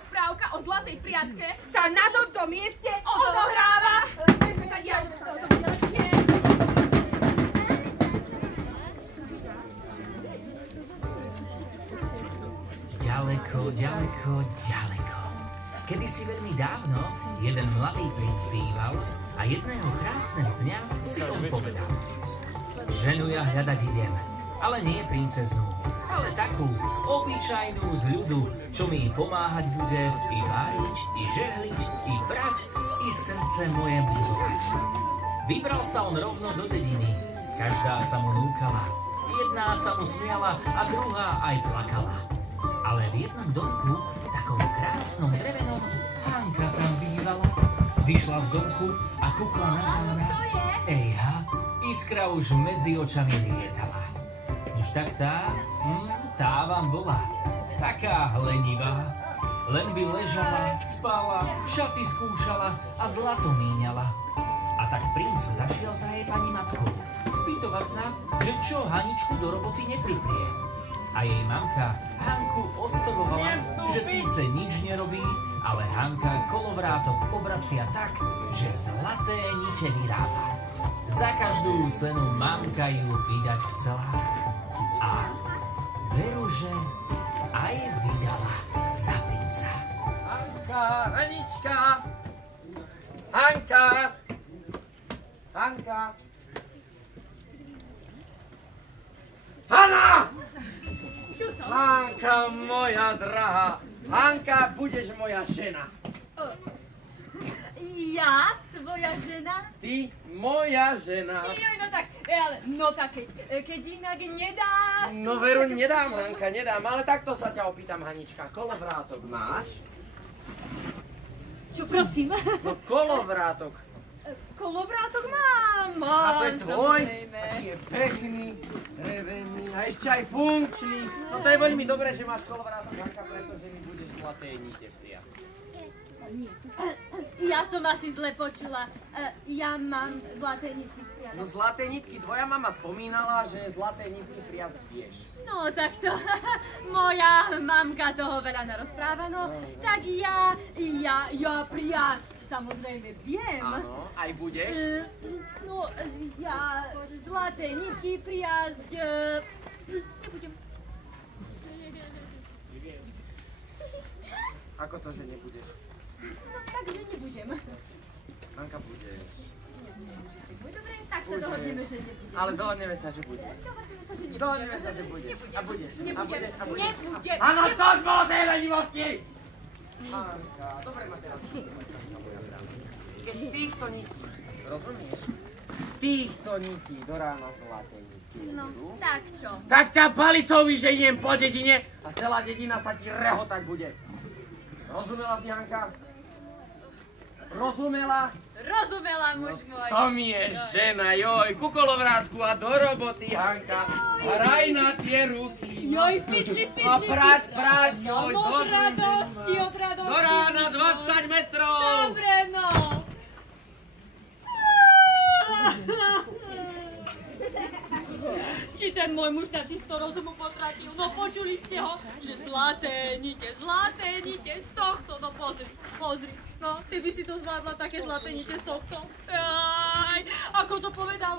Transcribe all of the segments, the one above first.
rozprávka o zlatej priatke sa na tomto mieste odohráva. Ďaleko, ďaleko, ďaleko. Kedysi veľmi dávno jeden mladý princ býval a jedného krásneho dňa si on povedal: ženu ja hľadať idem, ale nie princeznú, ale takú obyčajnú z ľudu, čo mi pomáhať bude i váriť, i žehliť, i brať, i srdce moje milovať. Vybral sa on rovno do dediny, každá sa mu núkala, jedná sa mu smiala a druhá aj plakala. Ale v jednom domku, takom krásnom drevenom, Hanka tam bývala. Vyšla z domku a kukla na pána. Ejha, iskra už medzi očami lietala. Už tak tá vám bola taká lenivá. Len by ležala, spala, šaty skúšala a zlato míňala. A tak princ zašiel za jej pani matkou spýtovať sa, že čo Haničku do roboty nepriprie. A jej mamka Hanku ostovovala, že síce nič nerobí, ale Hanka kolovrátok obracia tak, že zlaté nite vyrába. Za každú cenu mamka ju vydať chcela. A veru, že aj vydala za princa. Hanka, Hanička! Hanka! Hanka! Hanna! Hanka, moja drahá! Hanka, budeš moja žena. Ja? Tvoja žena? Ty, moja žena. Joj, no tak, keď inak nedáš. No veru, nedám, Hanka, nedám, ale takto sa ťa opýtam, Hanička. Kolovrátok máš? Čo, prosím? No kolovrátok. Kolovrátok mám. A to je tvoj? Samozrejme. Taký je pekný, drevený a ešte aj funkčný. No to je veľmi dobré, že máš kolovrátok, Hanka, pretože mi budeš zlaté nite priasť. Ja som asi zle počula. Ja mám zlaté nitky priasť. No zlaté nitky, tvoja mama spomínala, že zlaté nitky priasť vieš. No tak to, moja mamka toho veľa narozpráva, no. Tak ja priasť samozrejme viem. Áno, aj budeš? No, ja zlaté nitky priasť nebudem. Ako to, že nebudeš? No, takže nebudem. Hanka, budeš. Dobre, tak sa dohodneme, že nebudem. Ale dohodneme sa, že budeš. Dohodneme sa, že nebudem. Dohodneme sa, že budeš. A budeš. Nebudem. Nebudem. Áno, to bolo tej lenivosti! Hanka, dobre ma teraz keď z týchto nití, rozumieš? Z týchto nití do rána zlaté nití. No, tak čo? Tak ťa palicou vyženiem po dedine a celá dedina sa ti rehotať bude. Rozumela si, Hanka? Rozumela? Rozumela, muž môj. To mi je žena, joj, ku kolovrátku a do roboty, Hanka. Hraj na tie ruky. Joj, fitli. A prať, joj, od radosti. Do rána 20 metrov. Dobre, no. Či ten môj muž na čisto rozumu potratil? No počuli ste ho, že zlaté nite, z tohto, no pozri. No, ty by si to zvládla, také zlaté nite z tohto. Aj, ako to povedal?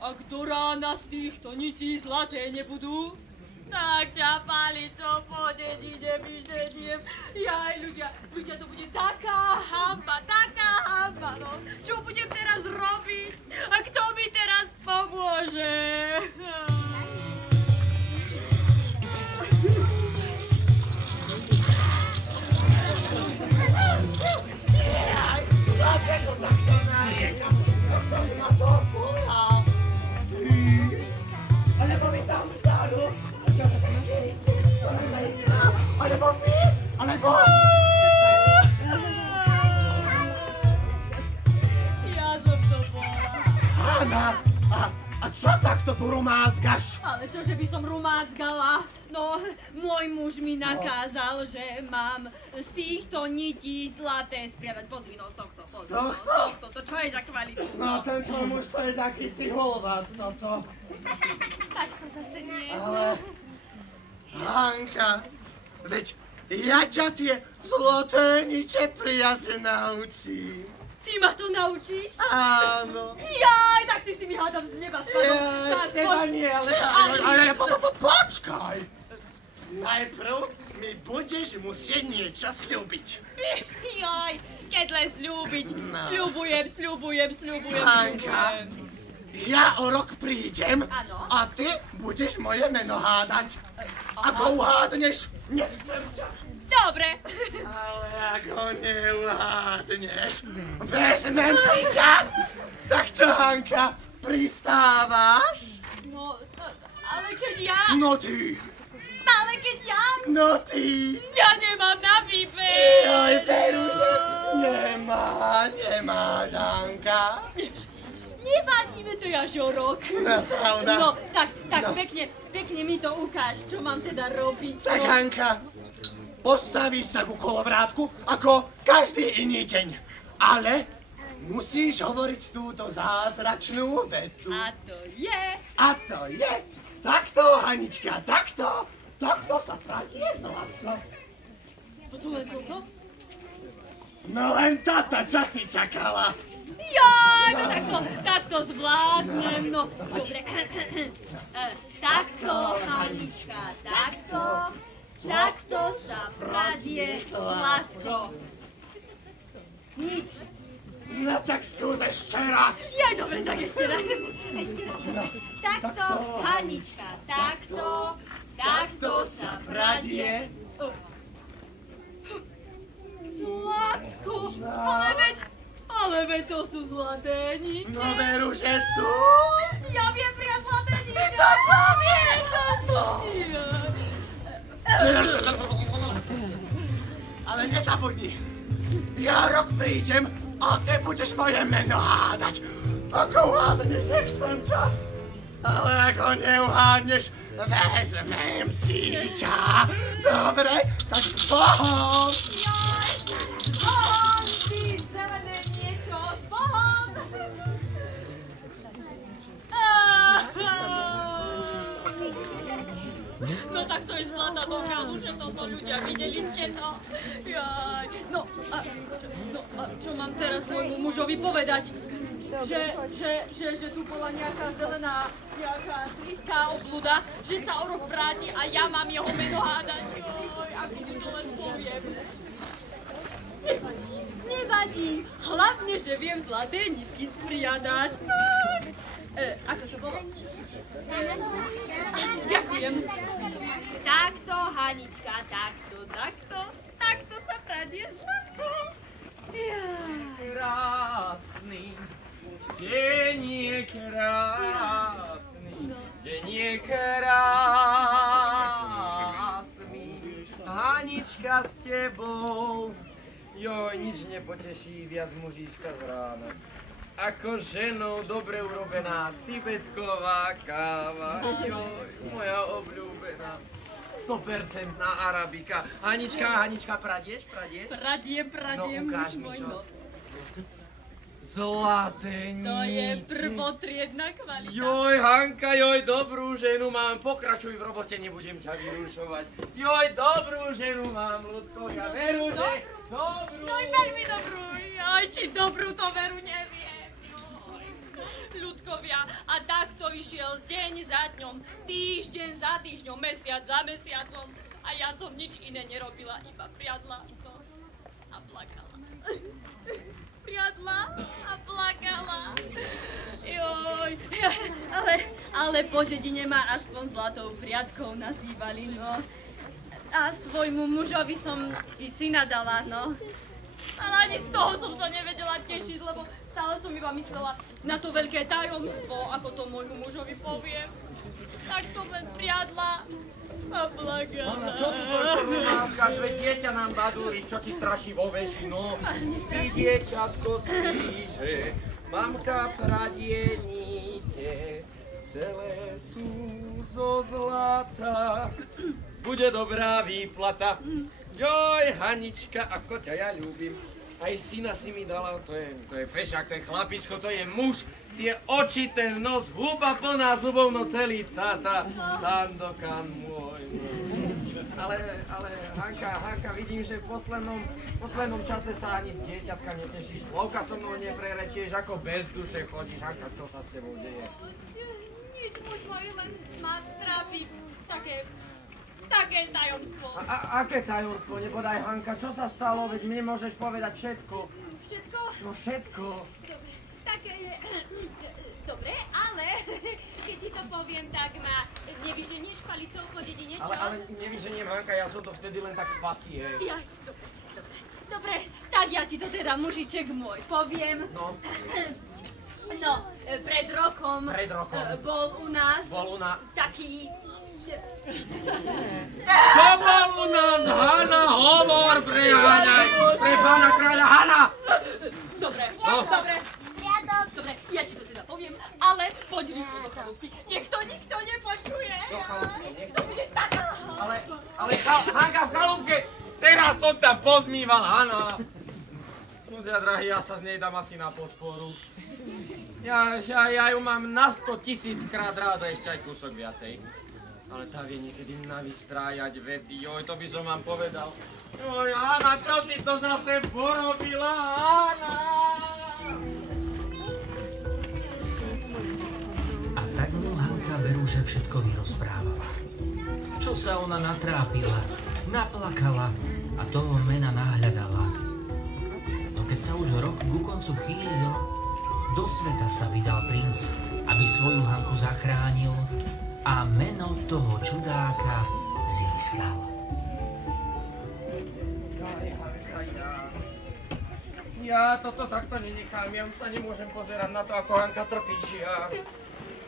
Ak do rána z týchto nití zlaté nebudú, tak ťa palicou po dedine vyženiem. Jaj, ľudia, to bude taká hamba, no. Čo budem teraz robiť? A kto mi teraz pomôže? Dlaczego tak to nariekam? No ktoś ma to pula. Ale bo mi tam staru. Ale bo mi. Ja som to bola. Hanna, a čo takto tu rumázgaš? Ale čože by som rumácgala? No, môj muž mi nakázal, že mám z týchto nití zlaté spriadať. Pozri, no, z tohto. Z tohto? To čo je za kvalitu? No, ten tvoj muž to je taký si holvat, toto. Tak to zase nie. Ale, Hanka, veď ja ťa tie Zlaténiče, priazne naučím. Ty ma to naučíš? Áno. Jaj, tak ty si mi hádam z neba spadol. Z teba nie, ale počkaj. Najprv mi budeš musieť niečo sľúbiť. Jaj, keď len sľúbiť. No. Sľubujem. Hanka, ja o rok prídem Áno. a ty budeš moje meno hádať. Ako uhádneš, nechcem ťa. Dobre. Ale ako neuhádneš, vezmem si ťa. Tak čo, Hanka, pristávaš? No, ale keď ja... No ty. Ale keď ja... No ty. Ja nemám na výber. Joj, veru, že nemáš, Hanka. Nevadí mi to až o rok. No, pravda. No, tak No. pekne mi to ukáž, čo mám teda robiť. Tak, no. Hanka, postavíš sa ku kolovrátku ako každý iný deň. Ale musíš hovoriť túto zázračnú vetu. A to je... A to je takto, Hanička, takto sa pratie zlatko. A to len toto? No len tata, čo si čakala? Jaj, no takto zvládnem, no. Dobre. Takto, Hanička, takto sa pradie sladko. Nič. No tak skús ešte raz. Jaj, dobre, tak ešte raz. Takto, Hanička, takto sa pradie. Sladko, ale veď to sú zlaté niky. No veru, že sú. Ja viem prijať zlaté niky. Ty to povieš, Ale nezabudni. Ja rok prídem a ty budeš moje meno hádať. Ako hádneš, nechcem ťa. Ale ako neuhádneš, vezmem si ťa. Dobre, tak s Bohom. Bohom, ty zelené niečo, s Bohom. No tak to je zlatá dokázu, že toto ľudia videli ste to. Jaj. No a čo mám teraz môjmu mužovi povedať? Že tu bola nejaká zelená, nejaká slízká obluda, že sa o rok vráti a ja mám jeho meno hádať. Joj, ako mu to len poviem. Nevadí. Hlavne, že viem zlaté nitky spriadať. Ako to bolo? Ďakujem. Takto, Hanička, takto sa pradie sladko. Krásny, deň je krásny, deň je krásny. Hanička s tebou, joj, nič nepoteší viac mužička z rána. Ako ženou dobre urobená cibetková káva, joj, moja obľúbená. 100% arabika. Hanička, pradieš? Pradiem, No ukáž mi muž čo. môj. Zlaté To je nici. prvotriedna kvalita. Joj, Hanka, dobrú ženu mám. Pokračuj v robote, nebudem ťa vyrušovať. Dobrú ženu mám, Ľudko, ja veru, že dobrú. Joj, veľmi dobrú. Joj, či dobrú to veru neviem. Ľudkovia, a takto išiel deň za dňom, týždeň za týždňom, mesiac za mesiacom a ja som nič iné nerobila, iba priadla a plakala. Priadla a plakala. Joj, ale po dedine ma aspoň zlatou priadkou nazývali, no. A svojmu mužovi som i syna dala, no. Ale ani z toho som sa nevedela tešiť, lebo stále som iba myslela na to veľké tajomstvo, ako to môjmu mužovi poviem. Tak som len priadla a plakala. Čo tu toľko vymáskaš, veď dieťa nám badúri, čo ti straší vo veži, no. Ty dieťatko spíše, mamka pradie níte, celé sú zo zlata. Bude dobrá výplata. Joj, Hanička, ako ťa ja ľúbim. Aj syna si mi dala, to je fešák, to je chlapičko, to je muž. Tie oči, ten nos, huba plná zubov, no celý tata, Sandokan môj. A Ale Hanka, vidím, že v poslednom čase sa ani z dieťatka netešíš. Slovka so mnou neprerečieš, ako bez duše chodíš. Hanka, čo sa s tebou deje? Nič, muž môj, len ma trápi také tajomstvo. Aké tajomstvo? Nebodaj, Hanka, čo sa stalo? Veď mne môžeš povedať všetko. Všetko? No všetko. Dobre, ale keď ti to poviem, tak ma nevyženieš palicou po dedine, čo? Ale nevyženiem, Hanka, ja som to vtedy len tak spasieš. Jaj, dobre, tak ja ti to teda, mužiček môj, poviem. No. No, pred rokom bol u nás taký... To bol u nás, Hana, hovor, preháňaj, pre pána kráľa, Hana! Dobre, ja ti to teda poviem, ale poď rýchlo do chalupy. Nikto nepočuje. Do chalupky, To bude taká. Ale Hanka v chalupke, teraz som tam pozmýval, Hana. Ľudia drahí, ja sa z nej dám asi na podporu. Ja ju mám na 100 000 krát rád a ešte aj kúsok viacej. Ale tá vie niekedy navystrájať veci, joj, to by som vám povedal. Joj, Hanna, čo si to zase porobila, Hanna? A tak mu Hanka Verúše všetko vyrozprávala. Čo sa ona natrápila, naplakala a toho mena nahľadala. No keď sa už rok ku koncu chýlil, do sveta sa vydal princ, aby svoju Hanku zachránil a meno toho čudáka získal. Ja toto takto nenechám, ja už sa nemôžem pozerať na to, ako Hanka trpí.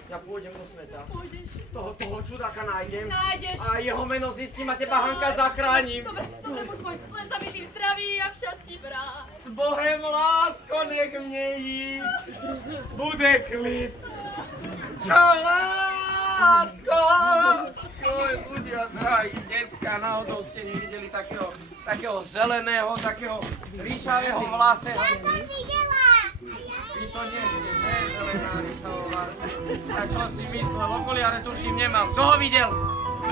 Ja pôjdem do sveta. Pôjdeš. Toho čudáka nájdem. Nájdeš. A jeho meno zistím a teba, Hanka, zachránim. Dobre, muž môj, len sa mi tým zdraví a v šťastí vráť. S Bohem, lásko, nech mne ísť. Bude klid. Čo, lásko? Oj, ľudia drahí, decka, náhodou ste nevideli takého zeleného, takého ríšavého vlasého. Ja som videla! Vy to nie ste, že? Zelená ríšavého vlasého. A čo si myslel? Okuliare tuším nemám. Kto ho videl?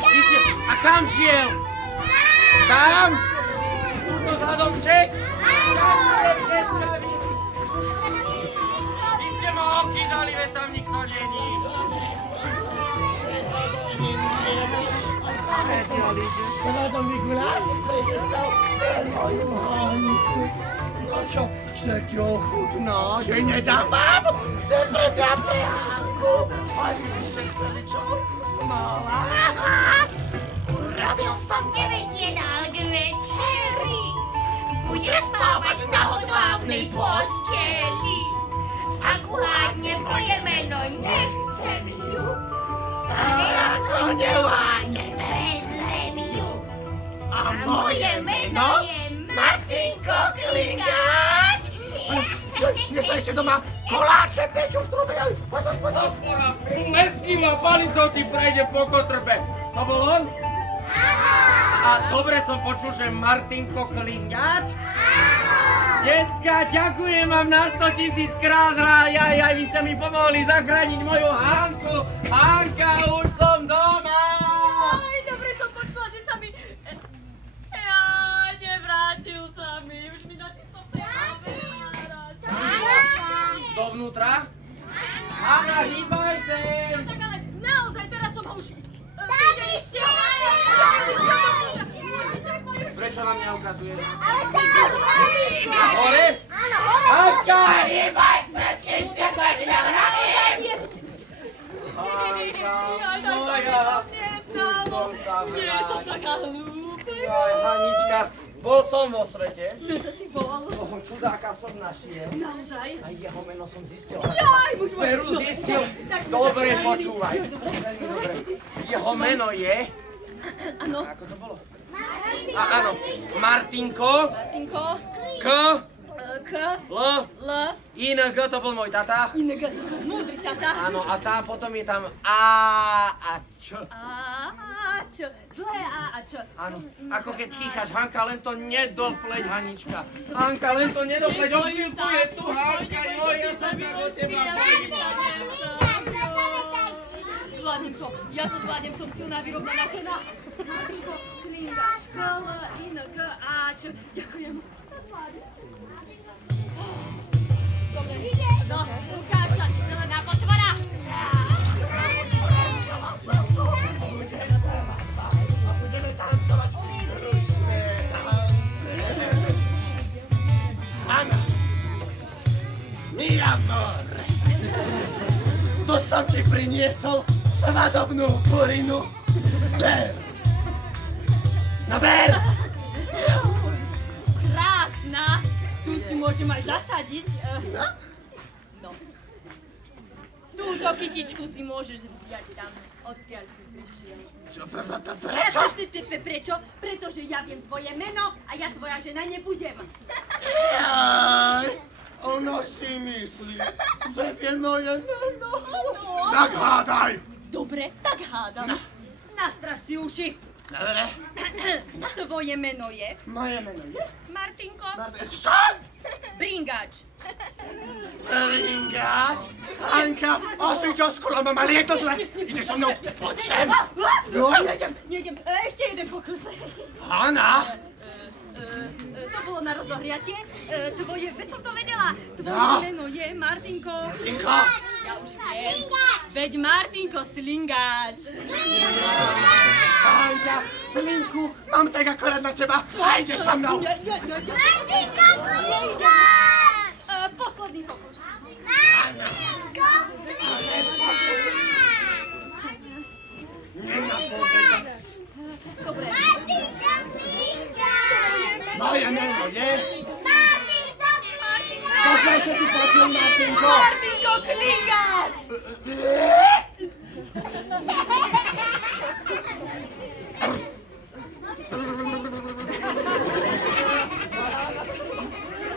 Vy ste... A kam šiel? Tam? Tuto za domček? Vy ste ma okýdali, veď tam nikto není. Hľadom Mikulášik prechystal pre moju Hanku. No čo, chcete ochutnať? Nedám vám? To je pre mňa pre Hanku. A vy ste chceli čo? Smola? Urobil som 9 jedál k večeri. Bude spávať na hodvábnej posteli. Ak uhádne moje meno, nechcem ju. Ale ako neuhádne. Vezlem ju. A moje meno? Martinko Klingáč. Mne sa ešte doma koláče pečú v trube. Pozor. Opora, lestivá palicou ti prejde po kotrbe. To bol on? Áno. A dobre som počul, že Martinko Klingáč? Áno. Decka, ďakujem vám na 100 000 krát. Vy ste mi pomohli zachrániť moju Hanku. Hanka, už som doma. Aj, dobre som počula, že sa mi... nevrátil sa mi. Už mi načisto prehovárať. Dovnútra? Hanna, hýbaj sem. Tak ale naozaj, teraz som ho už... Tam išiel. Prečo na mňa ukazuješ? Ale tam išiel. Hore? Áno, hore. Hanka, hýbaj sem, kým tebe nevravím. Hanka, moja. Nie som taká hlúpa. Aj, Hanička, bol som vo svete. No to si bol. Toho čudáka som našiel. Naozaj? A jeho meno som zistil. Jaj, muž môj. Veru zistil. Dobre, počúvaj. Veľmi dobre. Jeho meno je... Áno. Ako to bolo? Áno. Martinko. Martinko. K. L. I. N. G. To bol môj tata. Inak múdry tata. Áno, a tá potom je tam A a Č. A čo? Dlhé A čo? Áno, ako keď chýchaš, Hanka, len to nedopleť, Hanička. Hanka, len to nedopleť, on tu je tu, Hanka, joj, ja sa tak do teba bojím. Zvládnem som, ja to zvládnem, som silná vyrovnaná žena. Slingač, KL, ING, AČ. Ďakujem. Dobre. No, ukáž sa, ty zelená potvora. A budeme tancovať rušné tance. Anna, mi amor, tu som ti priniesol svadobnú burinu. Ber. No ber. Krásna. Tu si môžem aj zasadiť. No. Túto kytičku si môžeš vziať tam, odkiaľ si prišiel. Prečo? Prečo? Pretože ja viem tvoje meno a ja tvoja žena nebudem. Jaj, ona si myslí, že vie moje meno. Tak hádaj. Dobre, tak hádam. Nastraž si uši. Dobre. Tvoje meno je? Moje meno je? Martinko? Čo? Bringač. Ringáč? Hanka, asi čo skúľa, ale je to zle. Ide so mnou, poď sem. Nejdem, ešte jeden pokus. Hanna? To bolo na rozohriatie. Veď som to vedela. Tvoje meno je Martinko. Martinko? Ja už viem. Veď Martinko Slingač. Hanka, Slinku, mám tak akorát na teba. A ideš so mnou. Martinko Slingač. Posledný pokus. Martinko Slingač. Nenapovedať. Dobre. Martinko Slingač. Moje meno je? Martinko Slingač. Dobre, že si počul, Martinko. Martinko Slingač.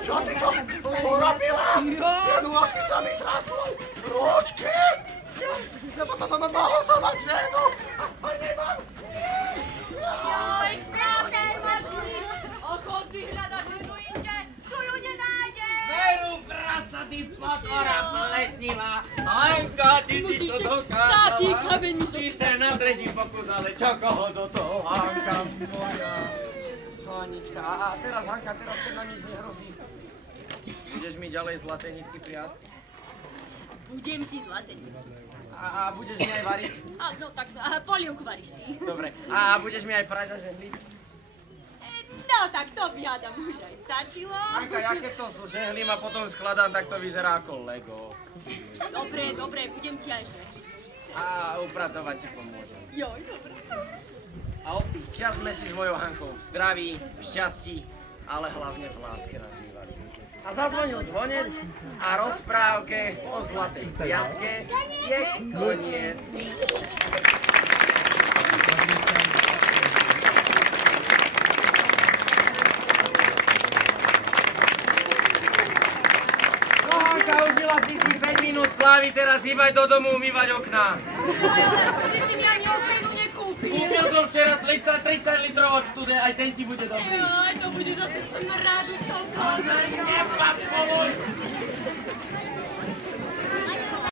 Čo si to urobila? Nôžky sa mi trasú. Ručky? Mohol som mať ženu. A nemám. Joj, správne, Martinič. Okol si hľada ženu inde, tu ju nenájde. Veru, práca, ty potvora plesnivá. Hanka, ty si to dokázala. Taký kameň mi Síce na tretí pokus, ale čo koho do toho, Hanka moja. Hanička, a teraz, Hanka, teraz keď na nič nehrozí. Budeš mi ďalej zlaté nitky priať? Budem ti zlaté nitky. A budeš mi aj variť? No tak, polievku varíš ty. Dobre. A budeš mi aj prať a žehliť? No tak to by hádam už aj stačilo. Hanka, ja keď to žehlím a potom skladám, tak to vyzerá ako Lego. Dobre, budem ti aj žehliť. A upratovať ti pomôžem. Joj, dobre. A od tých čas sme si s mojou Hankou v zdraví, v šťastí, ale hlavne v láske nazývali. A zazvonil zvonec a rozprávke o zlatej piatke je koniec. No Hanka, užila si 5 minút slávy, teraz hýbaj do domu umývať okná. Ty si mi ani okrinu nekúpil. Kúpil som včera 30 litrov od stude, aj ten ti bude dobrý. Joj, to bude zase smradu čokoľvek. Nepad, povoľ!